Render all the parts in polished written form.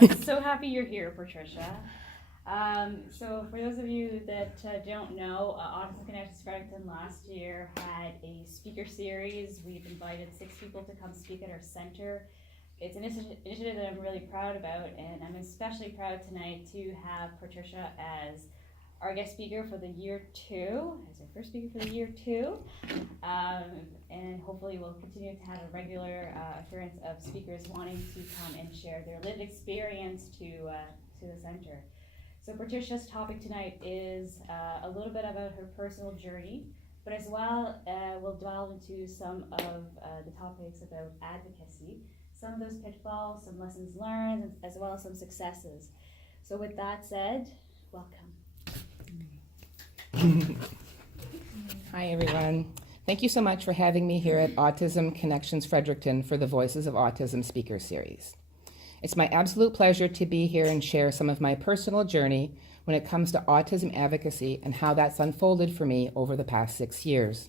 I'm so happy you're here, Patricia. So for those of you that don't know, Autism Connections Fredericton last year had a speaker series. We've invited 6 people to come speak at our center. It's an initiative that I'm really proud about, and I'm especially proud tonight to have Patricia as our guest speaker for the year 2, as our first speaker for the year 2. And hopefully we'll continue to have a regular occurrence of speakers wanting to come and share their lived experience to the center. So Patricia's topic tonight is a little bit about her personal journey, but as well we'll delve into some of the topics about advocacy, some of those pitfalls, some lessons learned, as well as some successes. So with that said, welcome. Hi everyone. Thank you so much for having me here at Autism Connections Fredericton for the Voices of Autism Speaker Series. It's my absolute pleasure to be here and share some of my personal journey when it comes to autism advocacy and how that's unfolded for me over the past 6 years.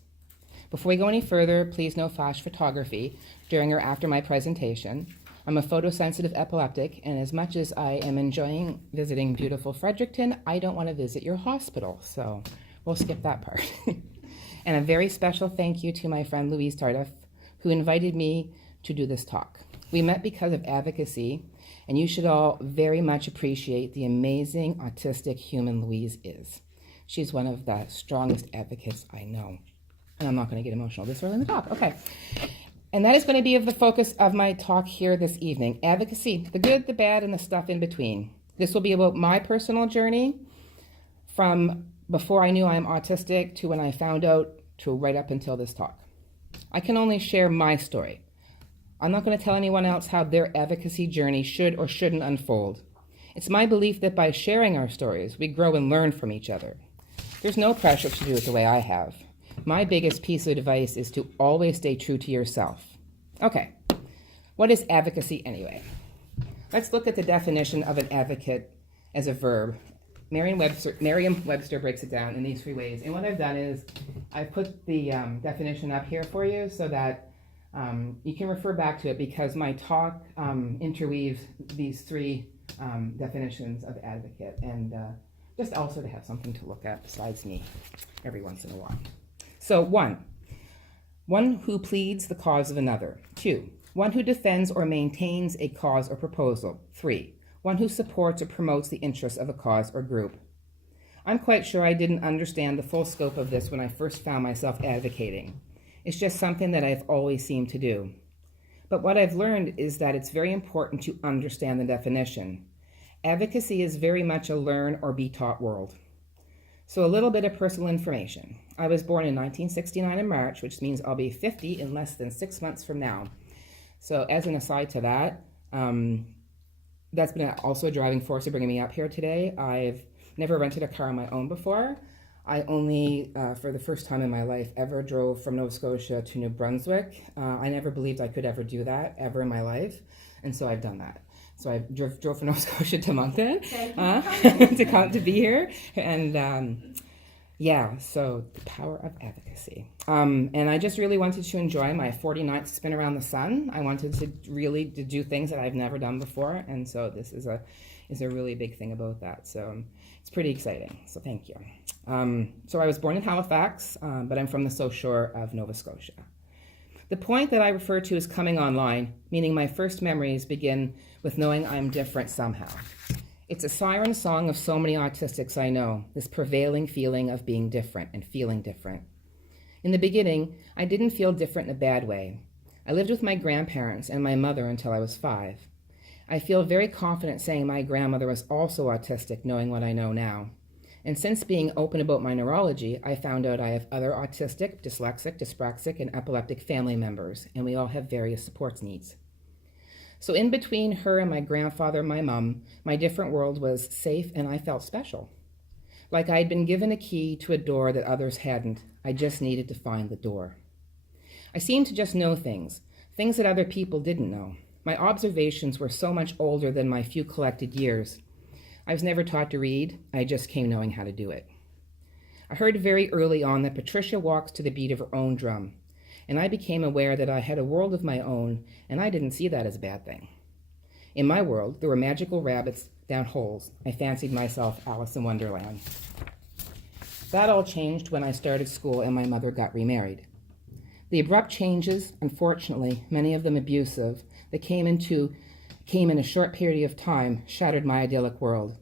Before we go any further, please no flash photography during or after my presentation. I'm a photosensitive epileptic, and as much as I am enjoying visiting beautiful Fredericton, I don't want to visit your hospital, so we'll skip that part. And a very special thank you to my friend Louise Tardif, who invited me to do this talk. We met because of advocacy, and you should all very much appreciate the amazing autistic human Louise is. She's one of the strongest advocates I know. And I'm not going to get emotional this early in the talk. Okay. And that is going to be the focus of my talk here this evening. Advocacy, the good, the bad, and the stuff in between. This will be about my personal journey from before I knew I'm autistic to when I found out to right up until this talk. I can only share my story. I'm not going to tell anyone else how their advocacy journey should or shouldn't unfold. It's my belief that by sharing our stories, we grow and learn from each other. There's no pressure to do it the way I have. My biggest piece of advice is to always stay true to yourself. Okay, what is advocacy anyway? Let's look at the definition of an advocate as a verb. Merriam-Webster breaks it down in these 3 ways. And what I've done is I've put the definition up here for you so that you can refer back to it, because my talk interweaves these 3 definitions of advocate, and just also to have something to look at besides me every once in a while. So 1, one who pleads the cause of another. 2, one who defends or maintains a cause or proposal. 3, one who supports or promotes the interests of a cause or group. I'm quite sure I didn't understand the full scope of this when I first found myself advocating. It's just something that I've always seemed to do. But what I've learned is that it's very important to understand the definition. Advocacy is very much a learn or be taught world. So a little bit of personal information. I was born in 1969 in March, which means I'll be 50 in less than 6 months from now. So as an aside to that, that's been also a driving force of bringing me up here today. I've never rented a car on my own before. I only, for the first time in my life, ever drove from Nova Scotia to New Brunswick. I never believed I could ever do that, ever in my life, and so I've done that. So I drove from Nova Scotia to Moncton to be here, and yeah, so the power of advocacy. And I just really wanted to enjoy my 49th spin around the sun. I wanted to really do things that I've never done before, and so this is a really big thing about that. So it's pretty exciting, so thank you. So I was born in Halifax, but I'm from the South Shore of Nova Scotia. The point that I refer to as coming online, meaning my first memories begin with knowing I'm different somehow. It's a siren song of so many autistics I know, this prevailing feeling of being different and feeling different. In the beginning, I didn't feel different in a bad way. I lived with my grandparents and my mother until I was 5. I feel very confident saying my grandmother was also autistic, knowing what I know now. And since being open about my neurology, I found out I have other autistic, dyslexic, dyspraxic, and epileptic family members, and we all have various support needs. So in between her and my grandfather and my mom, my different world was safe, and I felt special. Like I had been given a key to a door that others hadn't. I just needed to find the door. I seemed to just know things that other people didn't know. My observations were so much older than my few collected years. I was never taught to read. I just came knowing how to do it. I heard very early on that Patricia walks to the beat of her own drum, and I became aware that I had a world of my own, and I didn't see that as a bad thing. In my world, there were magical rabbits down holes. I fancied myself Alice in Wonderland. That all changed when I started school and my mother got remarried. The abrupt changes, unfortunately, many of them abusive, that came in a short period of time, shattered my idyllic world.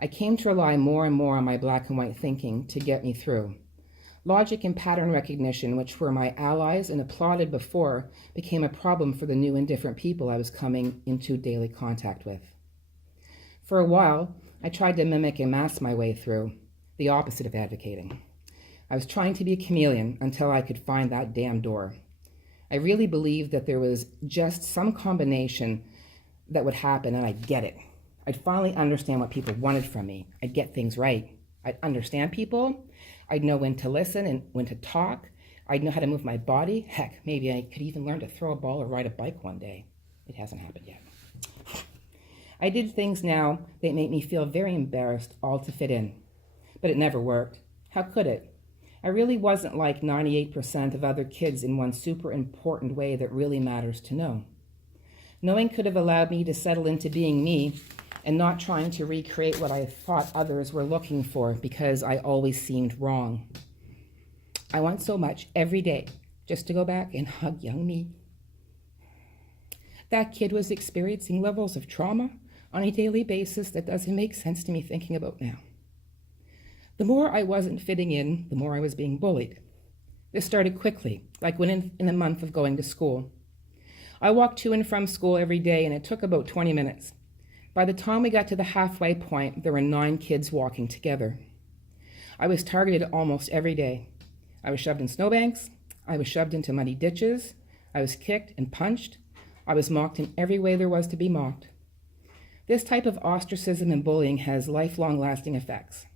I came to rely more and more on my black and white thinking to get me through. Logic and pattern recognition, which were my allies and applauded before, became a problem for the new and different people I was coming into daily contact with. For a while, I tried to mimic and mask my way through, the opposite of advocating. I was trying to be a chameleon until I could find that damn door. I really believed that there was just some combination that would happen and I'd get it. I'd finally understand what people wanted from me. I'd get things right. I'd understand people. I'd know when to listen and when to talk. I'd know how to move my body. Heck, maybe I could even learn to throw a ball or ride a bike one day. It hasn't happened yet. I did things now that made me feel very embarrassed, all to fit in. But it never worked. How could it? I really wasn't like 98% of other kids in one super important way that really matters to know. Knowing could have allowed me to settle into being me and not trying to recreate what I thought others were looking for because I always seemed wrong. I want so much every day just to go back and hug young me. That kid was experiencing levels of trauma on a daily basis that doesn't make sense to me thinking about now. The more I wasn't fitting in, the more I was being bullied. This started quickly, like within a month of going to school. I walked to and from school every day, and it took about 20 minutes. By the time we got to the halfway point, there were 9 kids walking together. I was targeted almost every day. I was shoved in snowbanks. I was shoved into muddy ditches. I was kicked and punched. I was mocked in every way there was to be mocked. This type of ostracism and bullying has lifelong lasting effects.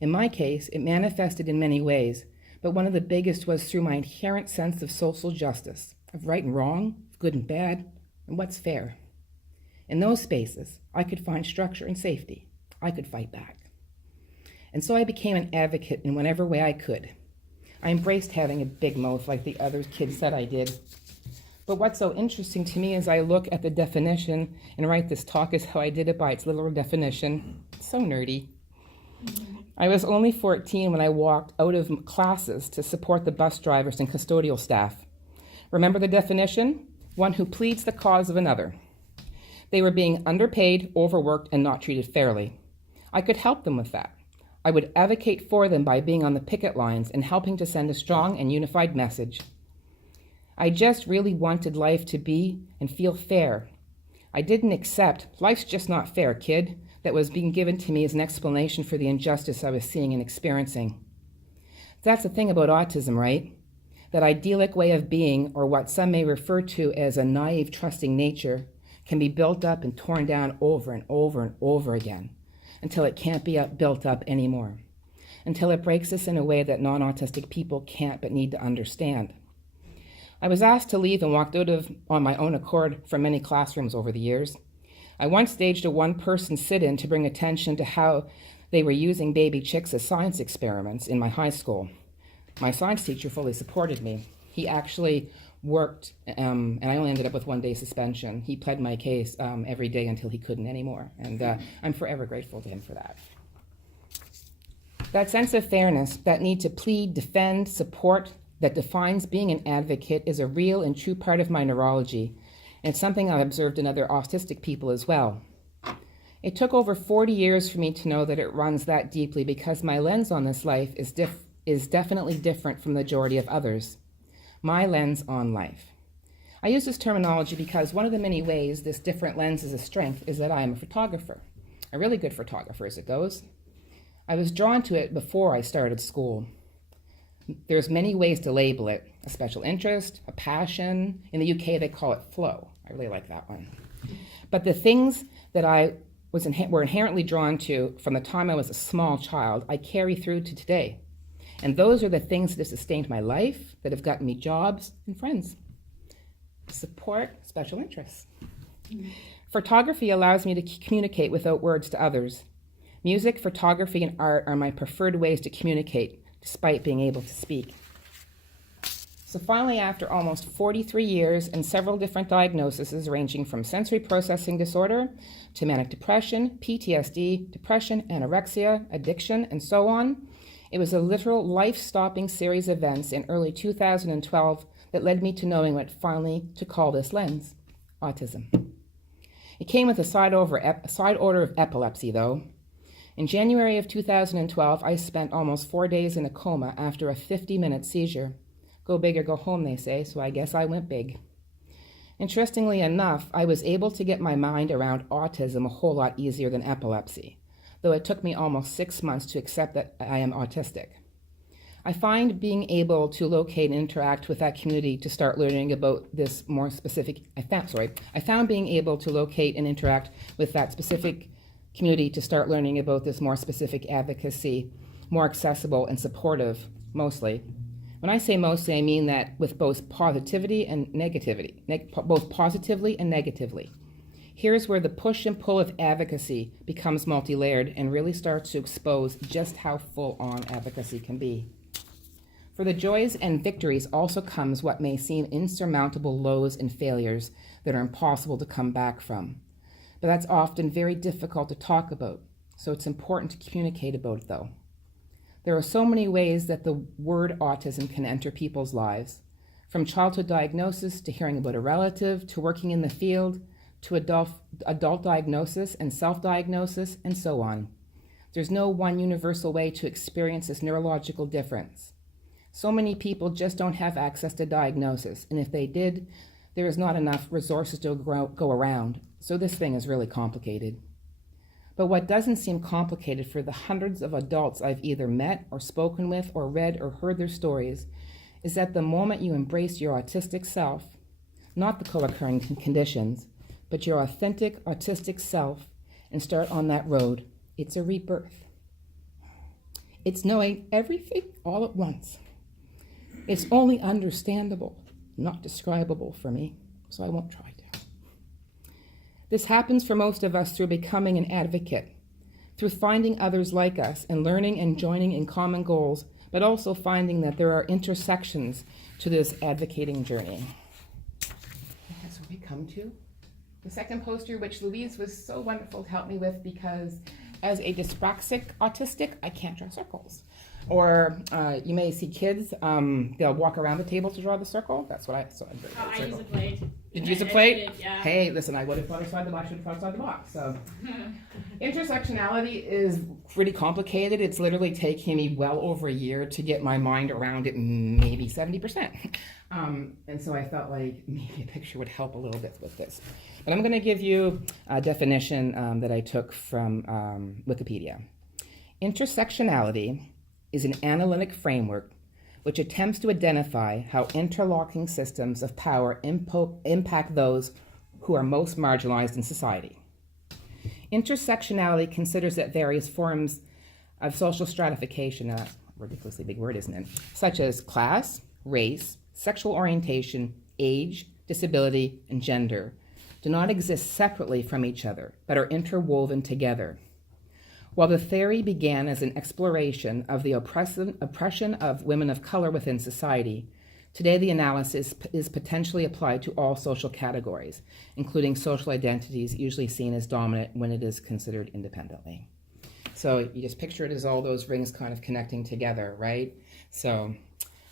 In my case, it manifested in many ways, but one of the biggest was through my inherent sense of social justice, of right and wrong, of good and bad, and what's fair. In those spaces, I could find structure and safety. I could fight back. And so I became an advocate in whatever way I could. I embraced having a big mouth like the other kids said I did. But what's so interesting to me as I look at the definition and write this talk is how I did it by its literal definition. It's so nerdy. I was only 14 when I walked out of classes to support the bus drivers and custodial staff. Remember the definition? One who pleads the cause of another. They were being underpaid, overworked, and not treated fairly. I could help them with that. I would advocate for them by being on the picket lines and helping to send a strong and unified message. I just really wanted life to be and feel fair. I didn't accept, life's just not fair, kid, that was being given to me as an explanation for the injustice I was seeing and experiencing. That's the thing about autism, right? That idyllic way of being, or what some may refer to as a naive, trusting nature, can be built up and torn down over and over and over again until it can't be built up anymore, until it breaks us in a way that non-autistic people can't but need to understand. I was asked to leave and walked out on my own accord from many classrooms over the years. I once staged a one-person sit-in to bring attention to how they were using baby chicks as science experiments in my high school. My science teacher fully supported me. He actually worked, and I only ended up with 1 day suspension. He pled my case every day until he couldn't anymore, and I'm forever grateful to him for that. That sense of fairness, that need to plead, defend, support, that defines being an advocate is a real and true part of my neurology. And it's something I've observed in other autistic people as well. It took over 40 years for me to know that it runs that deeply because my lens on this life is definitely different from the majority of others. My lens on life. I use this terminology because one of the many ways this different lens is a strength is that I am a photographer. A really good photographer as it goes. I was drawn to it before I started school. There's many ways to label it. A special interest, a passion. In the UK they call it flow. I really like that one. But the things that I were inherently drawn to from the time I was a small child, I carry through to today. And those are the things that have sustained my life, that have gotten me jobs and friends. Support, special interests. Photography allows me to communicate without words to others. Music, photography, and art are my preferred ways to communicate, despite being able to speak. So finally, after almost 43 years and several different diagnoses ranging from sensory processing disorder to manic depression, PTSD, depression, anorexia, addiction, and so on, it was a literal life-stopping series of events in early 2012 that led me to knowing what finally to call this lens, autism. It came with a side order of epilepsy, though. In January of 2012, I spent almost 4 days in a coma after a 50-minute seizure. Go big or go home, they say, so I guess I went big. Interestingly enough, I was able to get my mind around autism a whole lot easier than epilepsy, though it took me almost 6 months to accept that I am autistic. I find being able to locate and interact with that community to start learning about this more specific, I found being able to locate and interact with that specific community to start learning about this more specific advocacy, more accessible and supportive, mostly. When I say mostly, I mean that with both positivity and negativity, both positively and negatively. Here's where the push and pull of advocacy becomes multi-layered and really starts to expose just how full-on advocacy can be. For the joys and victories also comes what may seem insurmountable lows and failures that are impossible to come back from. But that's often very difficult to talk about, so it's important to communicate about it, though. There are so many ways that the word autism can enter people's lives, from childhood diagnosis to hearing about a relative, to working in the field, to adult diagnosis and self-diagnosis, and so on. There's no one universal way to experience this neurological difference. So many people just don't have access to diagnosis, and if they did, there is not enough resources to go around, so this thing is really complicated. But what doesn't seem complicated for the hundreds of adults I've either met or spoken with or read or heard their stories is that the moment you embrace your autistic self, not the co-occurring conditions, but your authentic autistic self and start on that road, it's a rebirth. It's knowing everything all at once. It's only understandable, not describable for me, so I won't try to. This happens for most of us through becoming an advocate, through finding others like us and learning and joining in common goals, but also finding that there are intersections to this advocating journey. That's where we come to the second poster, which Louise was so wonderful to help me with because as a dyspraxic autistic, I can't draw circles. Or you may see kids, they'll walk around the table to draw the circle. That's what I use a plate. Did you use a plate? Yeah. Hey, listen, I would have thought outside the box, should have thought outside the box. So, intersectionality is pretty complicated. It's literally taking me well over a year to get my mind around it, maybe 70%. And so I felt like maybe a picture would help a little bit with this. But I'm going to give you a definition that I took from Wikipedia. Intersectionality is an analytic framework which attempts to identify how interlocking systems of power impact those who are most marginalized in society. Intersectionality considers that various forms of social stratification, a ridiculously big word, isn't it, such as class, race, sexual orientation, age, disability, and gender, do not exist separately from each other, but are interwoven together. While the theory began as an exploration of the oppression of women of color within society, today the analysis is potentially applied to all social categories, including social identities usually seen as dominant when it is considered independently. So you just picture it as all those rings kind of connecting together, right? So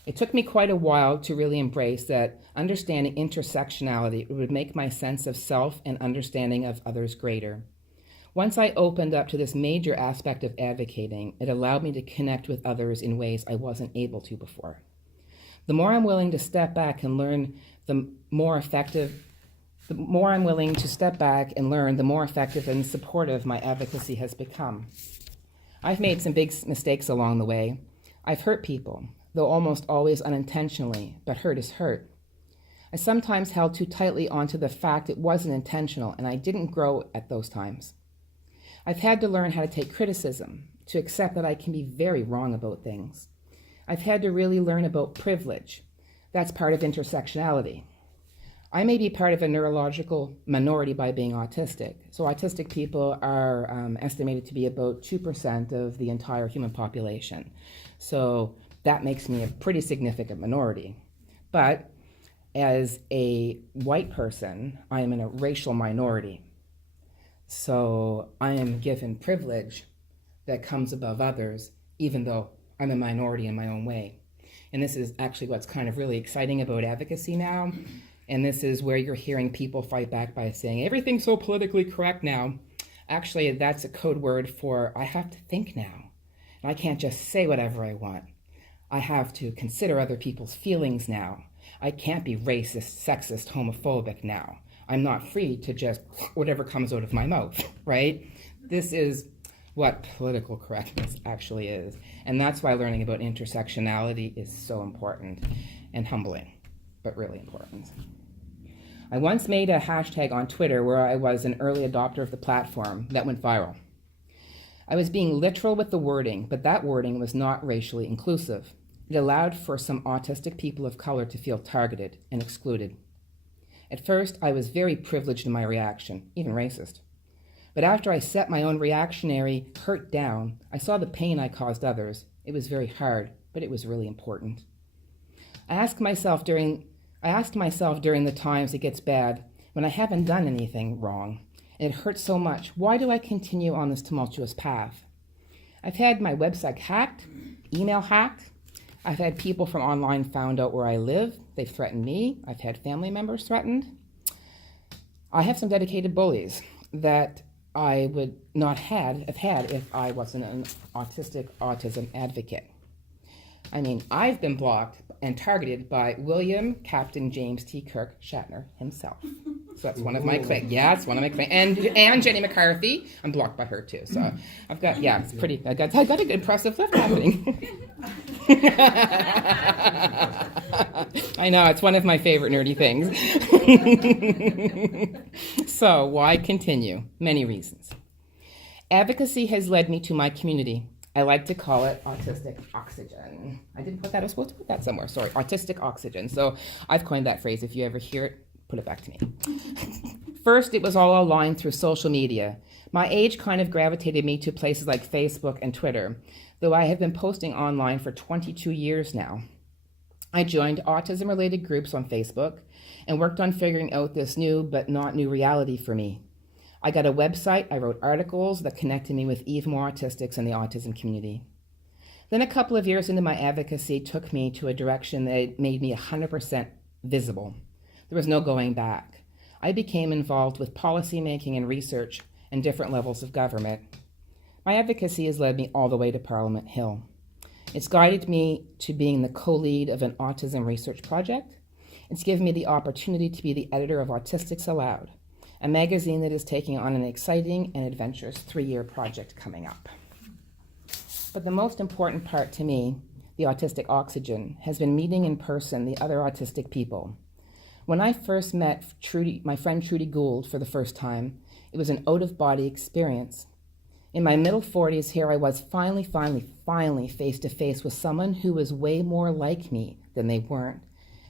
it took me quite a while to really embrace that understanding intersectionality would make my sense of self and understanding of others greater. Once I opened up to this major aspect of advocating, it allowed me to connect with others in ways I wasn't able to before. The more I'm willing to step back and learn, the more effective and supportive my advocacy has become. I've made some big mistakes along the way. I've hurt people, though almost always unintentionally, but hurt is hurt. I sometimes held too tightly onto the fact it wasn't intentional, and I didn't grow at those times. I've had to learn how to take criticism, to accept that I can be very wrong about things. I've had to really learn about privilege. That's part of intersectionality. I may be part of a neurological minority by being autistic. So autistic people are estimated to be about 2% of the entire human population. So that makes me a pretty significant minority. But as a white person, I am in a racial minority. So I am given privilege that comes above others, even though I'm a minority in my own way. And this is actually what's kind of really exciting about advocacy now. And this is where you're hearing people fight back by saying, everything's so politically correct now. Actually, that's a code word for I have to think now. And I can't just say whatever I want. I have to consider other people's feelings now. I can't be racist, sexist, homophobic now. I'm not free to just whatever comes out of my mouth, right? This is what political correctness actually is. And that's why learning about intersectionality is so important and humbling, but really important. I once made a hashtag on Twitter where I was an early adopter of the platform that went viral. I was being literal with the wording, but that wording was not racially inclusive. It allowed for some autistic people of color to feel targeted and excluded. At first, I was very privileged in my reaction, even racist. But after I set my own reactionary hurt down, I saw the pain I caused others. It was very hard, but it was really important. I asked myself during the times it gets bad, when I haven't done anything wrong, and it hurts so much, why do I continue on this tumultuous path? I've had my website hacked, email hacked. I've had people from online found out where I live. They've threatened me. I've had family members threatened. I have some dedicated bullies that I would not have had if I wasn't an autism advocate. I mean, I've been blocked and targeted by William Captain James T. Kirk Shatner himself. So that's one of my claims. Yeah, it's one of my claims. And Jenny McCarthy, I'm blocked by her too. So I've got, yeah, it's pretty, I got a good impressive lift happening. I know, it's one of my favorite nerdy things. So why continue? Many reasons. Advocacy has led me to my community. I like to call it autistic oxygen. I didn't put that, I was supposed to put that somewhere, sorry, autistic oxygen. So I've coined that phrase. If you ever hear it, put it back to me. First, it was all aligned through social media. My age kind of gravitated me to places like Facebook and Twitter, though I have been posting online for 22 years now. I joined autism-related groups on Facebook and worked on figuring out this new but not new reality for me. I got a website, I wrote articles that connected me with even more autistics in the autism community. Then a couple of years into my advocacy took me to a direction that made me 100% visible. There was no going back. I became involved with policymaking and research and different levels of government. My advocacy has led me all the way to Parliament Hill. It's guided me to being the co-lead of an autism research project. It's given me the opportunity to be the editor of Autistics Aloud, a magazine that is taking on an exciting and adventurous 3-year project coming up. But the most important part to me, the autistic oxygen, has been meeting in person the other autistic people. When I first met my friend Trudy Gould for the first time, it was an out-of-body experience. In my middle 40s, here I was finally face to face with someone who was way more like me than they weren't.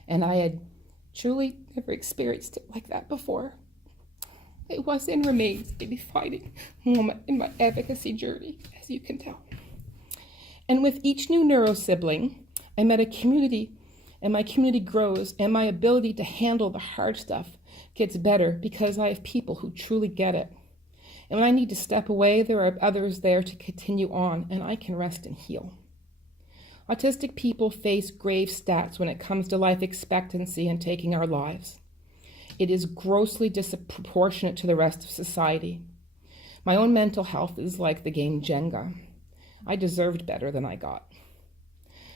And I had truly never experienced it like that before. It was and remains a defining moment in my advocacy journey, as you can tell. And with each new neurosibling, I met a community, and my community grows, and my ability to handle the hard stuff gets better because I have people who truly get it. And when I need to step away, there are others there to continue on, and I can rest and heal. Autistic people face grave stats when it comes to life expectancy and taking our lives. It is grossly disproportionate to the rest of society. My own mental health is like the game Jenga. I deserved better than I got.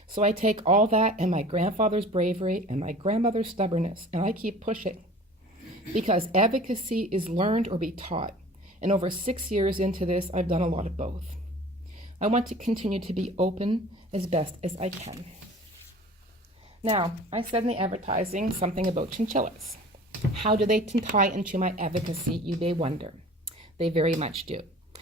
So I take all that and my grandfather's bravery and my grandmother's stubbornness, and I keep pushing. Because advocacy is learned or be taught. And over 6 years into this, I've done a lot of both. I want to continue to be open as best as I can. Now, I said in the advertising something about chinchillas. How do they tie into my advocacy, you may wonder. They very much do.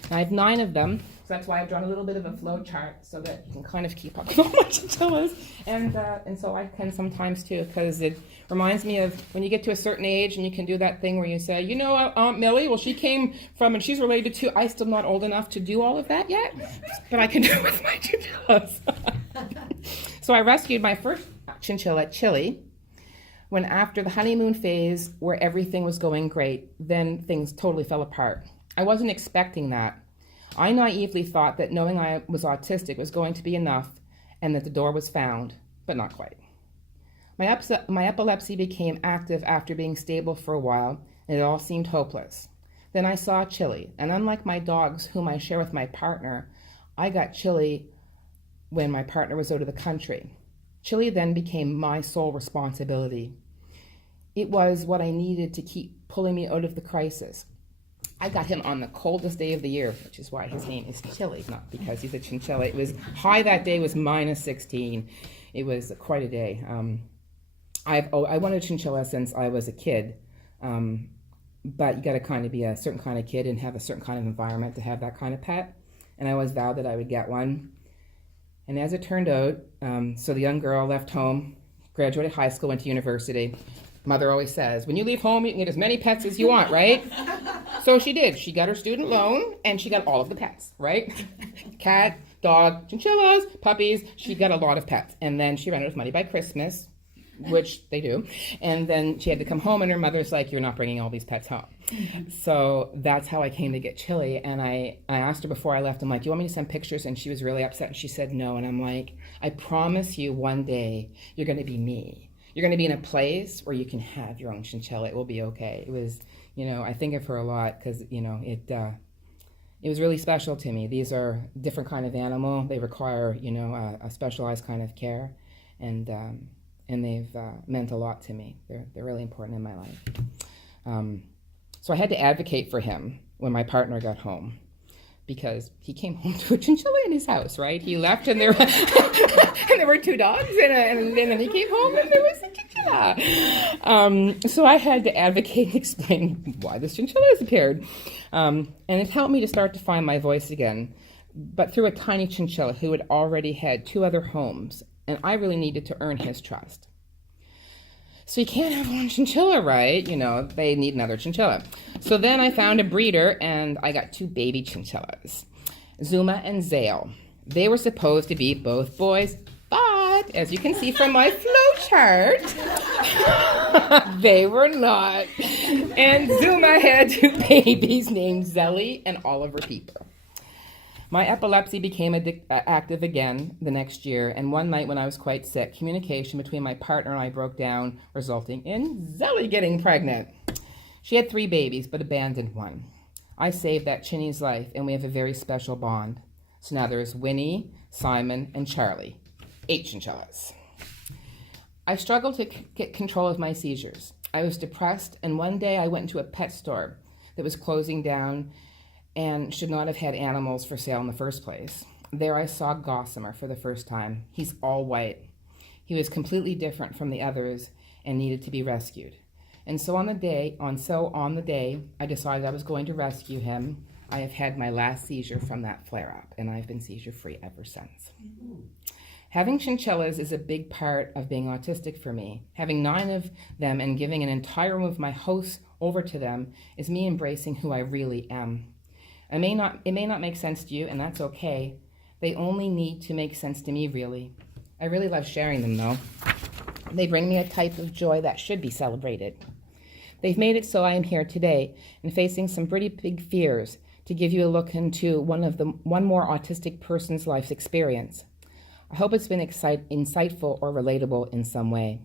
Now, I have 9 of them, so that's why I've drawn a little bit of a flow chart so that you can kind of keep up with all my chinchillas. And so I can sometimes too, because it reminds me of when you get to a certain age and you can do that thing where you say, you know, Aunt Millie, well, she came from and she's related to, I'm still not old enough to do all of that yet, but I can do it with my chinchillas. So I rescued my first chinchilla, Chili, when after the honeymoon phase where everything was going great, then things totally fell apart. I wasn't expecting that. I naively thought that knowing I was autistic was going to be enough and that the door was found, but not quite. My epilepsy became active after being stable for a while, and it all seemed hopeless. Then I saw Chili, and unlike my dogs, whom I share with my partner, I got Chili when my partner was out of the country. Chili then became my sole responsibility. It was what I needed to keep pulling me out of the crisis. I got him on the coldest day of the year, which is why his name is Chili, not because he's a chinchilla. It was high that day, was minus 16. It was quite a day. I wanted a chinchilla since I was a kid, but you got to kind of be a certain kind of kid and have a certain kind of environment to have that kind of pet. And I always vowed that I would get one. And as it turned out, so the young girl left home, graduated high school, went to university. Mother always says, when you leave home, you can get as many pets as you want, right? So she did. She got her student loan, and she got all of the pets, right? Cat, dog, chinchillas, puppies. She got a lot of pets. And then she ran out of money by Christmas, which they do. And then she had to come home, and her mother's like, you're not bringing all these pets home. So that's how I came to get Chili. And I asked her before I left, I'm like, do you want me to send pictures? And she was really upset, and she said no. And I'm like, I promise you one day you're going to be me. You're going to be in a place where you can have your own chinchilla. It will be okay. It was, I think of her a lot because, it was really special to me. These are different kind of animal. They require, a specialized kind of care. And they've meant a lot to me. They're really important in my life. So I had to advocate for him when my partner got home, because he came home to a chinchilla in his house, right? He left and there were two dogs, and then he came home and there was a chinchilla. So I had to advocate and explain why this chinchilla has appeared. And it helped me to start to find my voice again, but through a tiny chinchilla who had already had 2 other homes, and I really needed to earn his trust. So you can't have one chinchilla, right? They need another chinchilla. So then I found a breeder, and I got 2 baby chinchillas, Zuma and Zale. They were supposed to be both boys, but as you can see from my flow chart, they were not. And Zuma had 2 babies named Zelly and Oliver Peeper. My epilepsy became active again the next year, and one night when I was quite sick, communication between my partner and I broke down, resulting in Zelly getting pregnant. She had 3 babies, but abandoned one. I saved that Chinny's life, and we have a very special bond. So now there's Winnie, Simon, and Charlie, 8 chinchillas. I struggled to get control of my seizures. I was depressed, and one day I went into a pet store that was closing down and should not have had animals for sale in the first place. There I saw Gossamer for the first time. He's all white. He was completely different from the others and needed to be rescued. And so on the day, I decided I was going to rescue him. I have had my last seizure from that flare-up, and I've been seizure-free ever since. Having chinchillas is a big part of being autistic for me. Having 9 of them and giving an entire room of my house over to them is me embracing who I really am. It may not make sense to you, and that's okay. They only need to make sense to me, really. I really love sharing them, though. They bring me a type of joy that should be celebrated. They've made it so I am here today and facing some pretty big fears to give you a look into one more autistic person's life's experience. I hope it's been insightful or relatable in some way.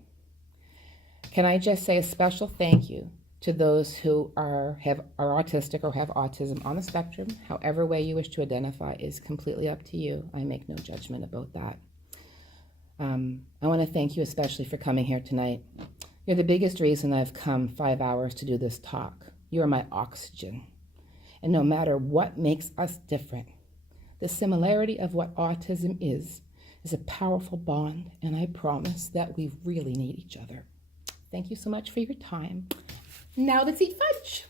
Can I just say a special thank you to those who are autistic or have autism on the spectrum. However way you wish to identify is completely up to you. I make no judgment about that. I want to thank you especially for coming here tonight. You're the biggest reason I've come 5 hours to do this talk. You are my oxygen. And no matter what makes us different, the similarity of what autism is a powerful bond, and I promise that we really need each other. Thank you so much for your time. Now let's eat fudge.